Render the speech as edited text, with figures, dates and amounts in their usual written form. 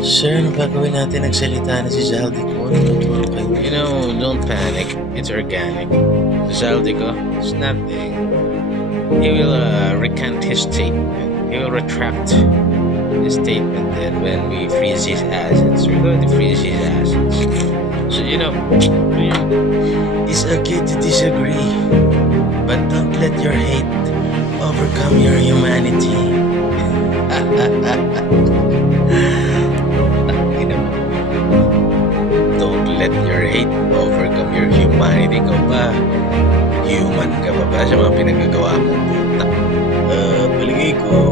Sir, anong gagawin natin? Nagsalita na si Zaldico. Tinuturo kayo. You know, don't panic. It's organic. Zaldico, it's nothing. He will recant his statement. He will retract his statement that when we freeze his assets, we're going to freeze his assets. So, It's okay to disagree, but don't let your hate overcome your humanity. Don't let your hate overcome your humanity. Ikaw ba? Human ka ba sa mga pinagagawa mo? Palagay ko,